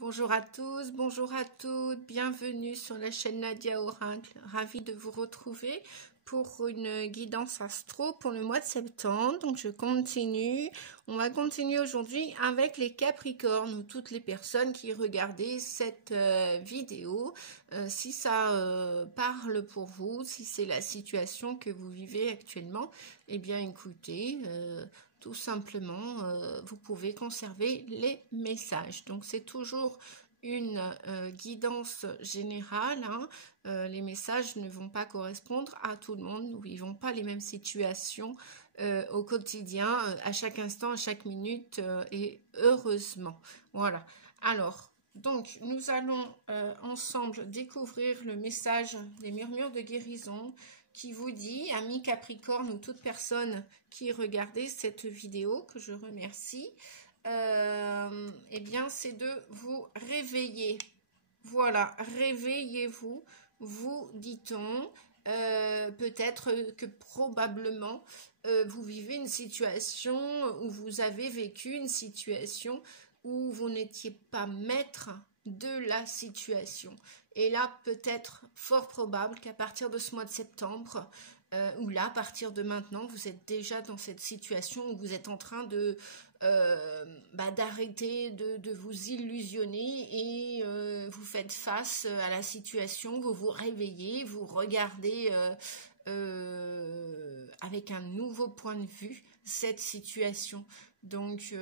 Bonjour à tous, bonjour à toutes, bienvenue sur la chaîne Nadia Oracle. Ravie de vous retrouver pour une guidance astro pour le mois de septembre. Donc je continue, on va continuer aujourd'hui avec les Capricornes ou toutes les personnes qui regardaient cette vidéo. Si ça parle pour vous, si c'est la situation que vous vivez actuellement, eh bien écoutez, tout simplement, vous pouvez conserver les messages. Donc, c'est toujours une guidance générale. Les messages ne vont pas correspondre à tout le monde. Nous ne vivons pas les mêmes situations au quotidien, à chaque instant, à chaque minute, et heureusement. Voilà. Alors, donc, nous allons ensemble découvrir le message des murmures de guérison qui vous dit, amis Capricorne ou toute personne qui regardait cette vidéo, que je remercie, eh bien, c'est de vous réveiller. Voilà, réveillez-vous, vous dit-on. Peut-être que probablement vous vivez une situation où vous avez vécu une situation où vous n'étiez pas maître de la situation. Et là, peut-être fort probable qu'à partir de ce mois de septembre, ou là, à partir de maintenant, vous êtes déjà dans cette situation où vous êtes en train de d'arrêter de vous illusionner et vous faites face à la situation, vous vous réveillez, vous regardez avec un nouveau point de vue cette situation. Donc,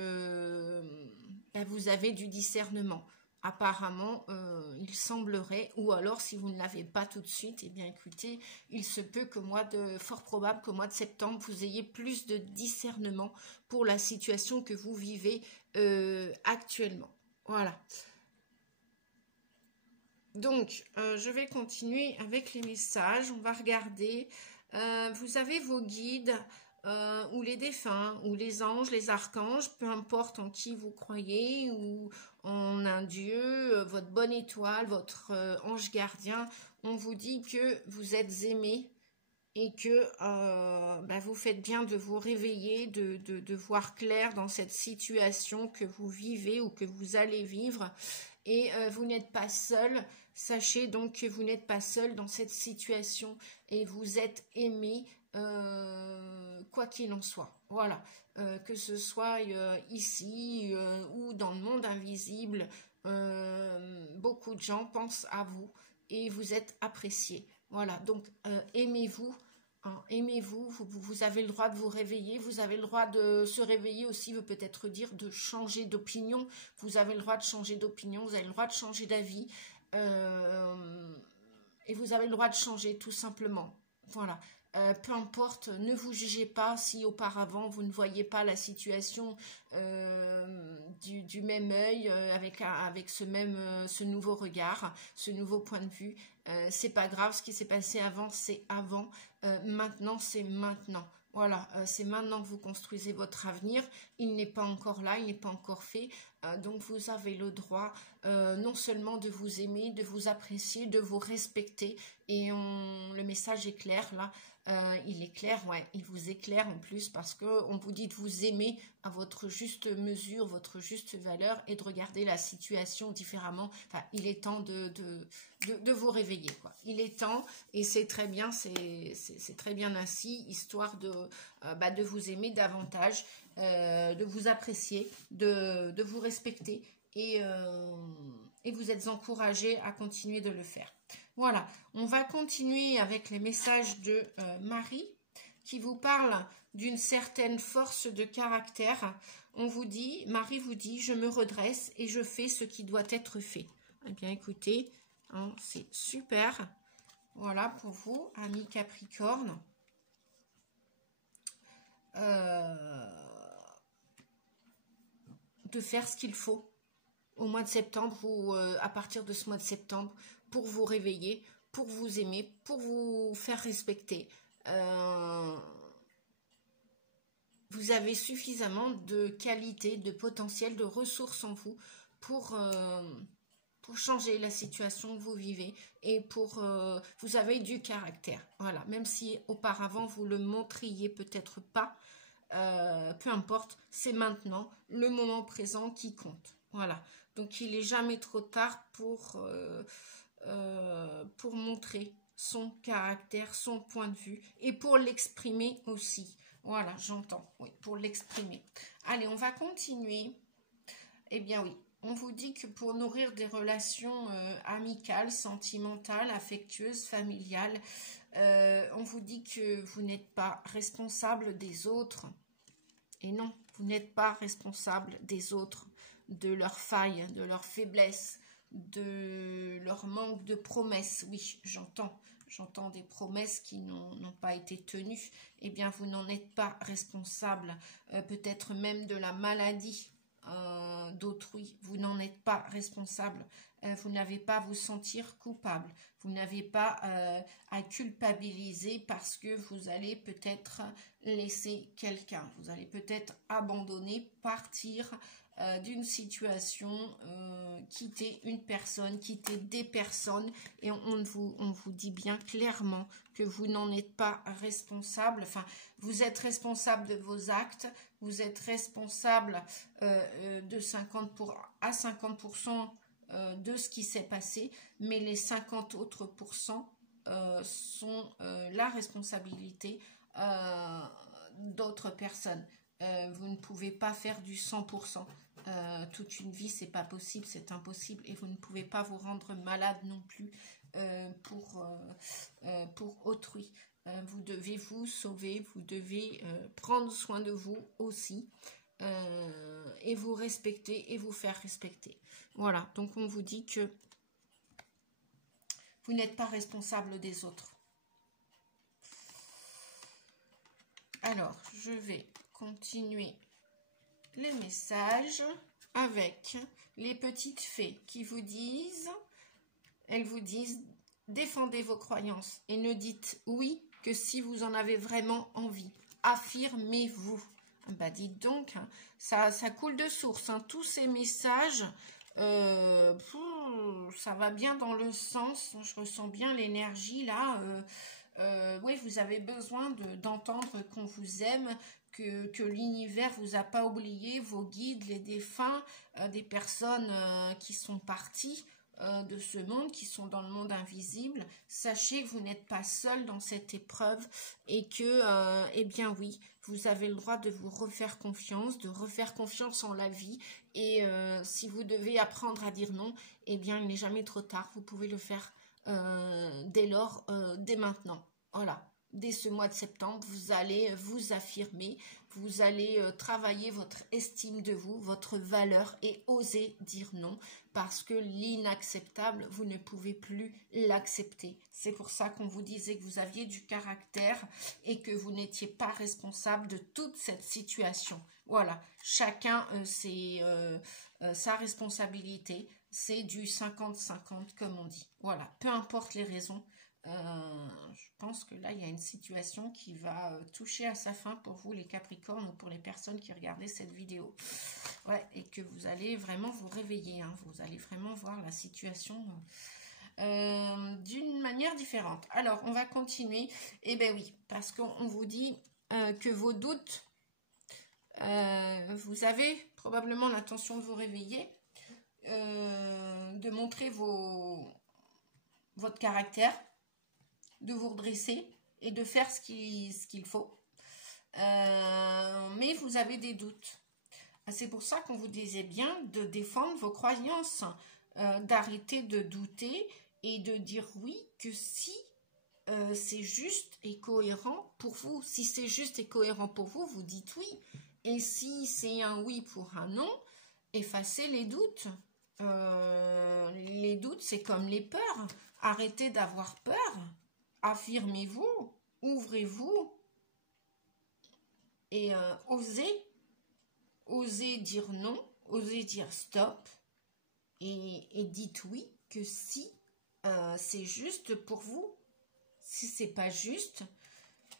vous avez du discernement. Apparemment, il semblerait, ou alors si vous ne l'avez pas tout de suite, eh bien écoutez, il se peut que fort probable qu'au mois de septembre, vous ayez plus de discernement pour la situation que vous vivez actuellement. Voilà. Donc, je vais continuer avec les messages. On va regarder. Vous avez vos guides, ou les défunts, ou les anges, les archanges, peu importe en qui vous croyez, ou en un dieu, votre bonne étoile, votre ange gardien, on vous dit que vous êtes aimé et que vous faites bien de vous réveiller, de voir clair dans cette situation que vous vivez ou que vous allez vivre. Et vous n'êtes pas seul. Sachez donc que vous n'êtes pas seul dans cette situation et vous êtes aimé quoi qu'il en soit. Voilà. Que ce soit ici ou dans le monde invisible, beaucoup de gens pensent à vous et vous êtes apprécié. Voilà. Donc, aimez-vous. Aimez-vous, vous avez le droit de vous réveiller, vous avez le droit de se réveiller aussi, veut peut-être dire de changer d'opinion, vous avez le droit de changer d'opinion, vous avez le droit de changer d'avis, et vous avez le droit de changer tout simplement. Voilà. Peu importe, ne vous jugez pas si auparavant vous ne voyez pas la situation du même œil, avec ce nouveau regard, ce nouveau point de vue. C'est pas grave, ce qui s'est passé avant, c'est avant. Maintenant, c'est maintenant. Voilà, c'est maintenant que vous construisez votre avenir. Il n'est pas encore là, il n'est pas encore fait. Donc, vous avez le droit non seulement de vous aimer, de vous apprécier, de vous respecter. Et le message est clair là. Il est clair, ouais, il vous éclaire en plus parce qu'on vous dit de vous aimer à votre juste mesure, votre juste valeur et de regarder la situation différemment. Enfin, il est temps de vous réveiller, quoi. Il est temps et c'est très bien, c'est très bien ainsi, histoire de vous aimer davantage, de vous apprécier, de vous respecter et vous êtes encouragés à continuer de le faire. Voilà, on va continuer avec les messages de Marie qui vous parle d'une certaine force de caractère. Marie vous dit, je me redresse et je fais ce qui doit être fait. Eh bien, écoutez, c'est super. Voilà pour vous, amis Capricorne. De faire ce qu'il faut au mois de septembre ou à partir de ce mois de septembre pour vous réveiller, pour vous aimer, pour vous faire respecter. Vous avez suffisamment de qualité, de potentiel, de ressources en vous pour changer la situation que vous vivez et vous avez du caractère. Voilà, même si auparavant vous le montriez peut-être pas, peu importe, c'est maintenant le moment présent qui compte. Voilà. Donc, il n'est jamais trop tard pour montrer son caractère, son point de vue et pour l'exprimer aussi. Voilà, j'entends, oui, pour l'exprimer. Allez, on va continuer. Eh bien oui, on vous dit que pour nourrir des relations amicales, sentimentales, affectueuses, familiales, on vous dit que vous n'êtes pas responsable des autres. Et non, vous n'êtes pas responsable des autres, de leurs failles, de leurs faiblesses, de leur manque de promesses. Oui, j'entends des promesses qui n'ont pas été tenues. Eh bien, vous n'en êtes pas responsable, peut-être même de la maladie d'autrui. Vous n'en êtes pas responsable. Vous n'avez pas à vous sentir coupable. Vous n'avez pas à culpabiliser parce que vous allez peut-être laisser quelqu'un. Vous allez peut-être abandonner, partir d'une situation, quitter une personne, quitter des personnes. Et on vous dit bien clairement que vous n'en êtes pas responsable. Enfin, vous êtes responsable de vos actes. Vous êtes responsable de 50% à 50% de ce qui s'est passé, mais les 50 autres pourcents sont la responsabilité d'autres personnes. Vous ne pouvez pas faire du 100%. Toute une vie, c'est pas possible, c'est impossible, et vous ne pouvez pas vous rendre malade non plus pour autrui. Vous devez vous sauver, vous devez prendre soin de vous aussi, et vous respecter et vous faire respecter. Voilà, donc on vous dit que vous n'êtes pas responsable des autres. Alors, je vais continuer les messages avec les petites fées qui vous disent, elles vous disent, défendez vos croyances et ne dites oui que si vous en avez vraiment envie. Affirmez-vous. Bah dites donc, hein, ça coule de source, hein, tous ces messages, ça va bien dans le sens, je ressens bien l'énergie là, oui, vous avez besoin d'entendre qu'on vous aime, que l'univers vous a pas oublié, vos guides, les défunts, des personnes qui sont parties de ce monde, qui sont dans le monde invisible. Sachez que vous n'êtes pas seul dans cette épreuve et que, eh bien oui, vous avez le droit de vous refaire confiance, de refaire confiance en la vie. Et si vous devez apprendre à dire non, eh bien il n'est jamais trop tard. Vous pouvez le faire dès lors, dès maintenant. Voilà. Dès ce mois de septembre, vous allez vous affirmer, vous allez travailler votre estime de vous, votre valeur et oser dire non parce que l'inacceptable, vous ne pouvez plus l'accepter. C'est pour ça qu'on vous disait que vous aviez du caractère et que vous n'étiez pas responsable de toute cette situation. Voilà, chacun sa responsabilité, c'est du 50-50 comme on dit. Voilà, peu importe les raisons. Je pense que là, il y a une situation qui va toucher à sa fin pour vous, les Capricornes, ou pour les personnes qui regardaient cette vidéo. Ouais, et que vous allez vraiment vous réveiller. Hein, vous allez vraiment voir la situation d'une manière différente. Alors, on va continuer. Eh bien oui, parce qu'on vous dit que vos doutes, vous avez probablement l'intention de vous réveiller, de montrer votre caractère, de vous redresser et de faire ce qu'il faut. Mais vous avez des doutes. C'est pour ça qu'on vous disait bien de défendre vos croyances, d'arrêter de douter et de dire oui que si c'est juste et cohérent pour vous. Si c'est juste et cohérent pour vous, vous dites oui. Et si c'est un oui pour un non, effacez les doutes. Les doutes, c'est comme les peurs. Arrêtez d'avoir peur. Affirmez-vous, ouvrez-vous et osez dire non, osez dire stop et dites oui que si c'est juste pour vous. Si c'est pas juste,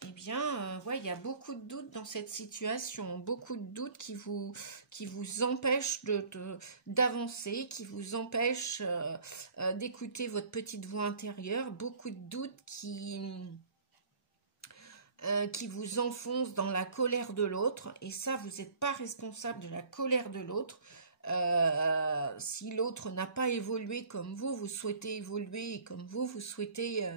eh bien, ouais, il y a beaucoup de doutes dans cette situation, beaucoup de doutes qui vous empêchent d'avancer, qui vous empêchent d'écouter votre petite voix intérieure, beaucoup de doutes qui vous enfoncent dans la colère de l'autre, et ça, vous n'êtes pas responsable de la colère de l'autre. Si l'autre n'a pas évolué comme vous souhaitez évoluer, et comme vous souhaitez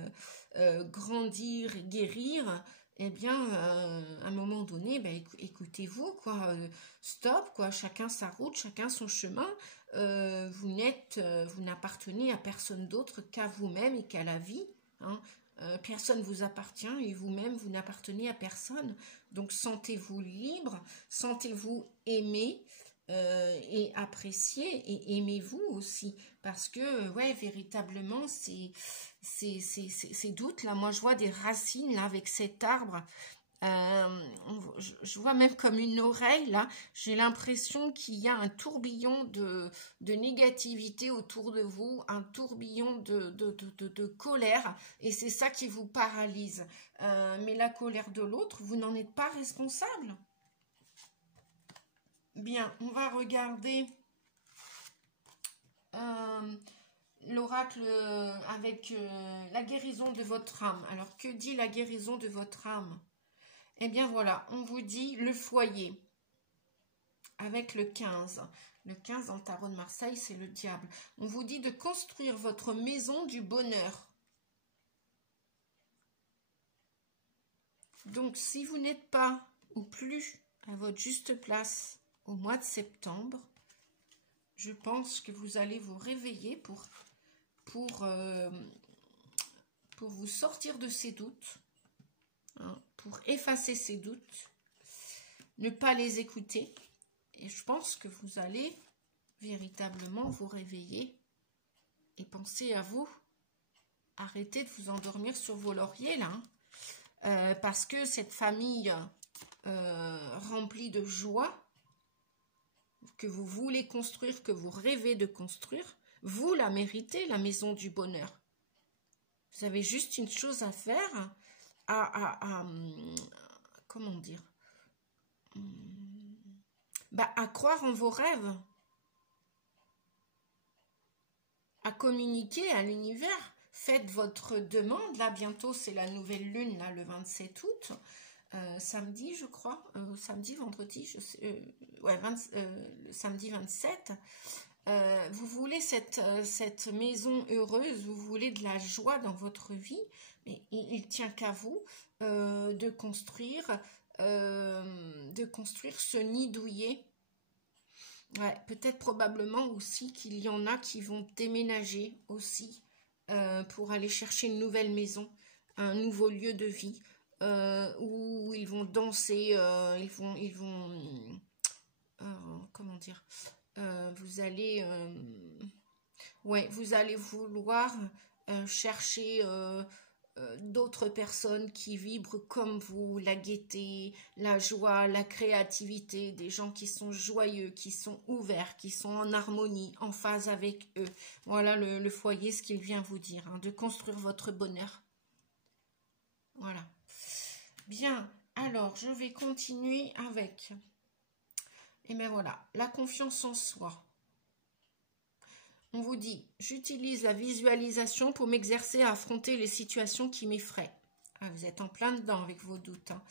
grandir et guérir, eh bien, à un moment donné, ben, écoutez-vous, quoi. Stop, quoi. Chacun sa route, chacun son chemin. Vous n'appartenez à personne d'autre qu'à vous-même et qu'à la vie, hein. Personne vous appartient et vous-même, vous n'appartenez à personne. Donc, sentez-vous libre, sentez-vous aimé et apprécié et aimez-vous aussi. Parce que, ouais, véritablement, ces doutes, là, moi, je vois des racines, là, avec cet arbre. Je vois même comme une oreille, là, j'ai l'impression qu'il y a un tourbillon de négativité autour de vous, un tourbillon de colère, et c'est ça qui vous paralyse. Mais la colère de l'autre, vous n'en êtes pas responsable. Bien, on va regarder l'oracle avec la guérison de votre âme. Alors, que dit la guérison de votre âme? Eh bien voilà, on vous dit le foyer avec le 15. Le 15 dans le tarot de Marseille, c'est le diable. On vous dit de construire votre maison du bonheur. Donc si vous n'êtes pas ou plus à votre juste place au mois de septembre, je pense que vous allez vous réveiller pour vous sortir de ces doutes, hein, pour effacer ces doutes, ne pas les écouter. Et je pense que vous allez véritablement vous réveiller et penser à vous. Arrêtez de vous endormir sur vos lauriers, là. Parce que cette famille remplie de joie, que vous voulez construire, que vous rêvez de construire, vous la méritez, la maison du bonheur. Vous avez juste une chose à faire, comment dire, à croire en vos rêves, à communiquer à l'univers. Faites votre demande. Là, bientôt, c'est la nouvelle lune, là, le 27 août. Samedi, je crois. Samedi, vendredi, je sais. Le samedi 27. Vous voulez cette maison heureuse, vous voulez de la joie dans votre vie, mais il tient qu'à vous de construire ce nid douillet. Ouais, peut-être probablement aussi qu'il y en a qui vont déménager aussi pour aller chercher une nouvelle maison, un nouveau lieu de vie où ils vont danser, ils vont comment dire, vous allez vouloir chercher d'autres personnes qui vibrent comme vous, la gaieté, la joie, la créativité, des gens qui sont joyeux, qui sont ouverts, qui sont en harmonie, en phase avec eux. Voilà le foyer, ce qu'il vient vous dire, hein, de construire votre bonheur. Voilà. Bien, alors je vais continuer avec, et bien voilà, la confiance en soi. On vous dit, j'utilise la visualisation pour m'exercer à affronter les situations qui m'effraient. Ah, vous êtes en plein dedans avec vos doutes, hein.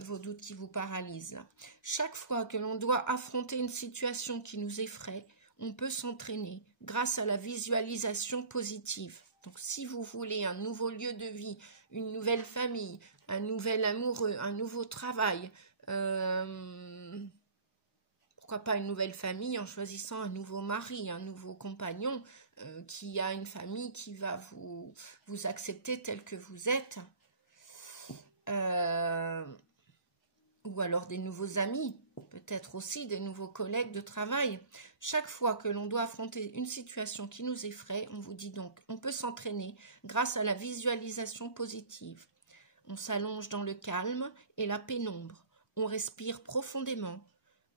Vos doutes qui vous paralysent. Là. Chaque fois que l'on doit affronter une situation qui nous effraie, on peut s'entraîner grâce à la visualisation positive. Donc, si vous voulez un nouveau lieu de vie, une nouvelle famille, un nouvel amoureux, un nouveau travail, pourquoi pas une nouvelle famille en choisissant un nouveau mari, un nouveau compagnon qui a une famille qui va vous accepter tel que vous êtes. Ou alors des nouveaux amis, peut-être aussi des nouveaux collègues de travail. Chaque fois que l'on doit affronter une situation qui nous effraie, on vous dit donc, on peut s'entraîner grâce à la visualisation positive. On s'allonge dans le calme et la pénombre. On respire profondément.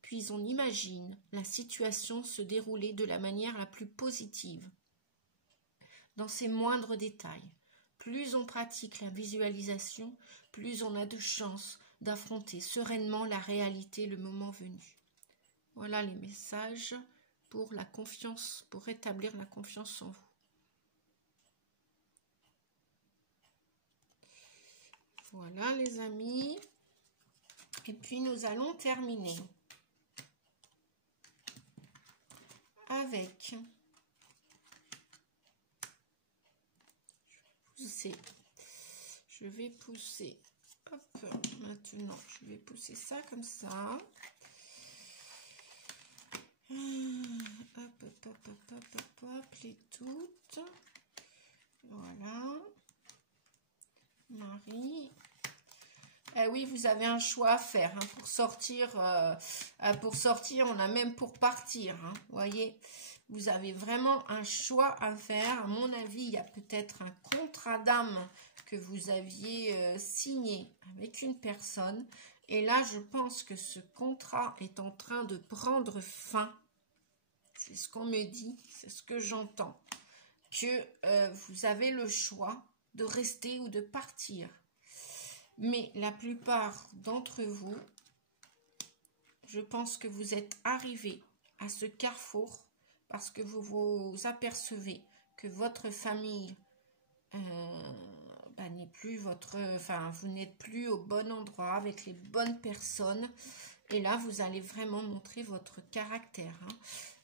Puis on imagine la situation se dérouler de la manière la plus positive, dans ses moindres détails. Plus on pratique la visualisation, plus on a de chances d'affronter sereinement la réalité le moment venu. Voilà les messages pour la confiance, pour rétablir la confiance en vous. Voilà les amis. Et puis nous allons terminer. avec. Je vais pousser. Hop, maintenant, je vais pousser ça comme ça. Hop, hop, hop, hop, hop, hop, hop, les toutes. Voilà. Marie. Eh oui, vous avez un choix à faire hein, pour sortir. On a même pour partir. Hein, voyez, vous avez vraiment un choix à faire. À mon avis, il y a peut-être un contrat d'âme que vous aviez signé avec une personne. Et là, je pense que ce contrat est en train de prendre fin. C'est ce qu'on me dit, c'est ce que j'entends. Que vous avez le choix de rester ou de partir. Mais la plupart d'entre vous, je pense que vous êtes arrivés à ce carrefour parce que vous vous apercevez que votre famille n'est plus vous n'êtes plus au bon endroit avec les bonnes personnes. Et là, vous allez vraiment montrer votre caractère.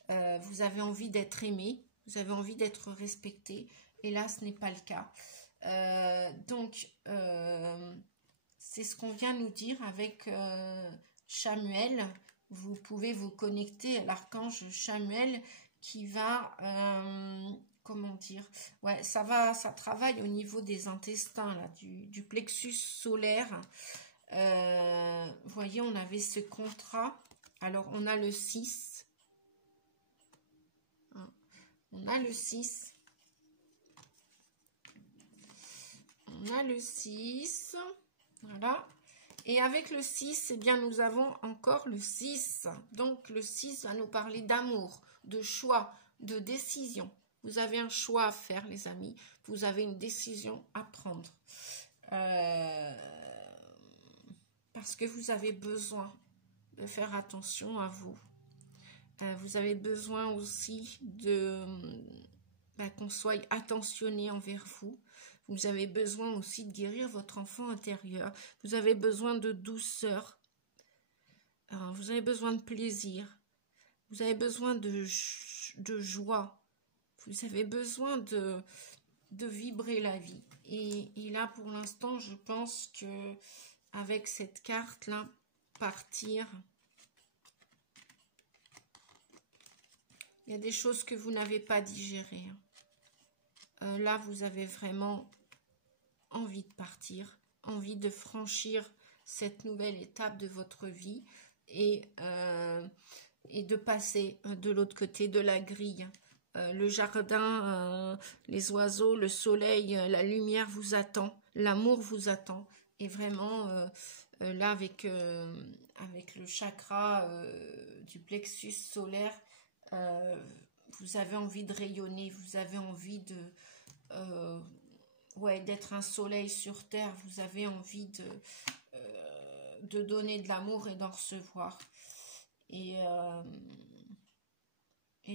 Hein. Vous avez envie d'être aimé, vous avez envie d'être respecté. Et là, ce n'est pas le cas. C'est ce qu'on vient nous dire avec Chamuel. Vous pouvez vous connecter à l'archange Chamuel qui va, comment dire, ouais, ça travaille au niveau des intestins, là, du plexus solaire. Vous voyez, on avait ce contrat. Alors, on a le 6. Hein, on a le 6. On a le 6. Voilà. Et avec le 6, eh bien, nous avons encore le 6. Donc, le 6 va nous parler d'amour, de choix, de décision. Vous avez un choix à faire, les amis. Vous avez une décision à prendre. Parce que vous avez besoin de faire attention à vous. Vous avez besoin aussi qu'on soit attentionné envers vous. Vous avez besoin aussi de guérir votre enfant intérieur. Vous avez besoin de douceur. Vous avez besoin de plaisir. Vous avez besoin de joie. Vous avez besoin de vibrer la vie. Et là, pour l'instant, je pense que avec cette carte-là, partir, il y a des choses que vous n'avez pas digérées. Là, vous avez vraiment envie de partir, envie de franchir cette nouvelle étape de votre vie et de passer de l'autre côté de la grille. Le jardin, les oiseaux, le soleil, la lumière vous attend, l'amour vous attend. Et vraiment, là, avec le chakra du plexus solaire, vous avez envie de rayonner, vous avez envie d'être un soleil sur terre, vous avez envie de donner de l'amour et d'en recevoir. Et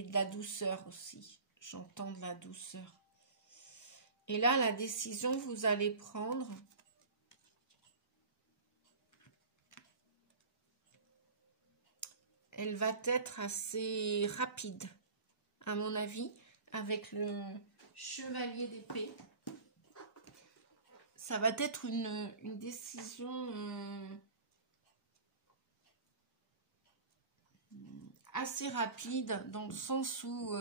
de la douceur aussi. J'entends de la douceur. Et là, la décision que vous allez prendre, elle va être assez rapide, à mon avis, avec le chevalier d'épée. Ça va être une décision assez rapide, dans le sens où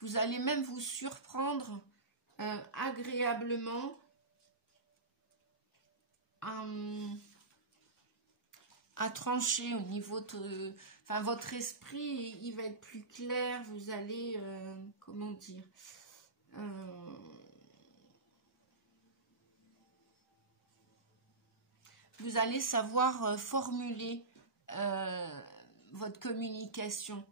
vous allez même vous surprendre agréablement à trancher au niveau de... votre esprit, il va être plus clair, vous allez... comment dire vous allez savoir formuler votre communication.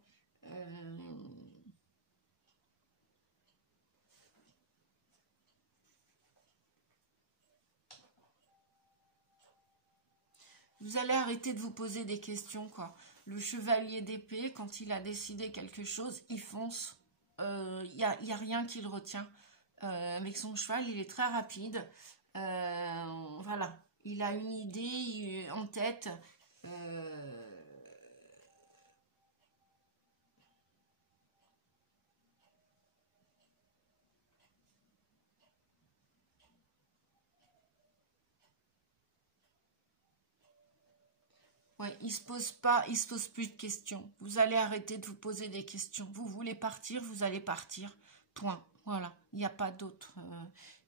Vous allez arrêter de vous poser des questions, quoi. Le chevalier d'épée, quand il a décidé quelque chose, il fonce. Il y a rien qui le retient. Avec son cheval, il est très rapide. Voilà. Il a une idée en tête. Ouais, il se pose plus de questions. Vous allez arrêter de vous poser des questions. Vous voulez partir, vous allez partir. Point. Voilà. Il n'y a pas d'autre.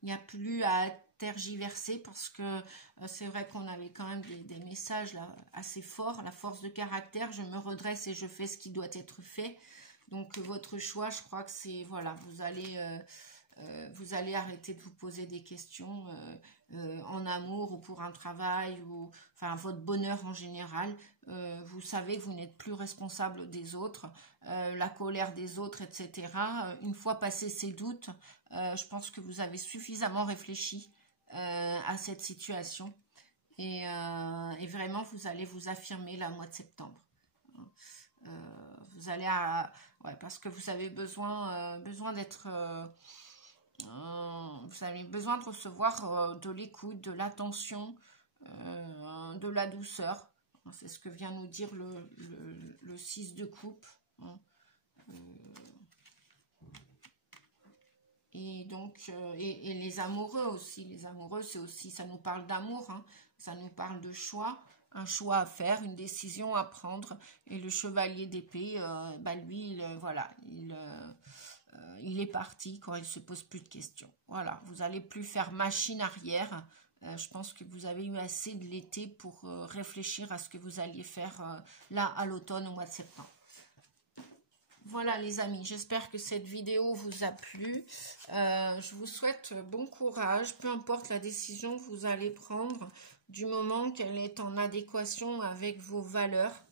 Il n'y a plus à tergiverser parce que c'est vrai qu'on avait quand même des messages là, assez forts. La force de caractère, je me redresse et je fais ce qui doit être fait. Donc votre choix, je crois que c'est voilà, vous allez arrêter de vous poser des questions en amour ou pour un travail ou enfin votre bonheur en général. Vous savez que vous n'êtes plus responsable des autres, la colère des autres, etc. Une fois passé ces doutes, je pense que vous avez suffisamment réfléchi à cette situation et vraiment vous allez vous affirmer là, au mois de septembre. Vous allez ouais, parce que vous avez besoin d'être vous avez besoin de recevoir de l'écoute, de l'attention, de la douceur. C'est ce que vient nous dire le 6 de coupe. Et donc, et les amoureux aussi. Les amoureux, c'est aussi, ça nous parle d'amour, hein. Ça nous parle de choix, un choix à faire, une décision à prendre. Et le chevalier d'épée, bah lui, voilà, il est parti quand il se pose plus de questions. Voilà, vous n'allez plus faire machine arrière. Je pense que vous avez eu assez de l'été pour réfléchir à ce que vous alliez faire là à l'automne, au mois de septembre. Voilà les amis, j'espère que cette vidéo vous a plu. Je vous souhaite bon courage, peu importe la décision que vous allez prendre, du moment qu'elle est en adéquation avec vos valeurs.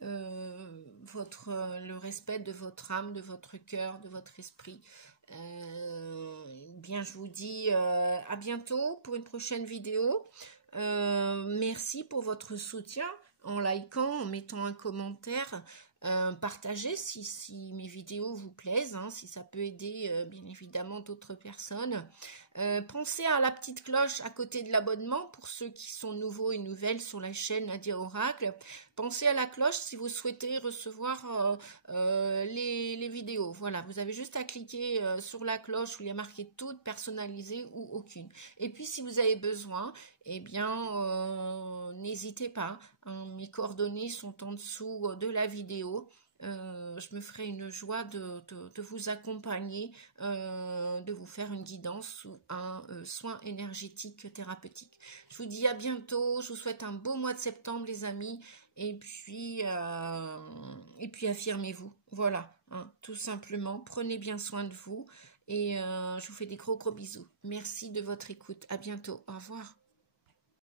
Le respect de votre âme, de votre cœur, de votre esprit. Bien, je vous dis à bientôt pour une prochaine vidéo. Merci pour votre soutien en likant, en mettant un commentaire. Partagez si mes vidéos vous plaisent, hein, si ça peut aider bien évidemment d'autres personnes. Pensez à la petite cloche à côté de l'abonnement pour ceux qui sont nouveaux et nouvelles sur la chaîne Nadia Oracle. Pensez à la cloche si vous souhaitez recevoir les vidéos. Voilà, vous avez juste à cliquer sur la cloche où il y a marqué toutes personnalisées ou aucune. Et puis si vous avez besoin, eh bien n'hésitez pas, hein, mes coordonnées sont en dessous de la vidéo. Je me ferai une joie de vous accompagner, de vous faire une guidance ou un soin énergétique thérapeutique. Je vous dis à bientôt, je vous souhaite un beau mois de septembre les amis, et puis affirmez-vous, voilà, hein, tout simplement, prenez bien soin de vous, et je vous fais des gros bisous. Merci de votre écoute, à bientôt, au revoir.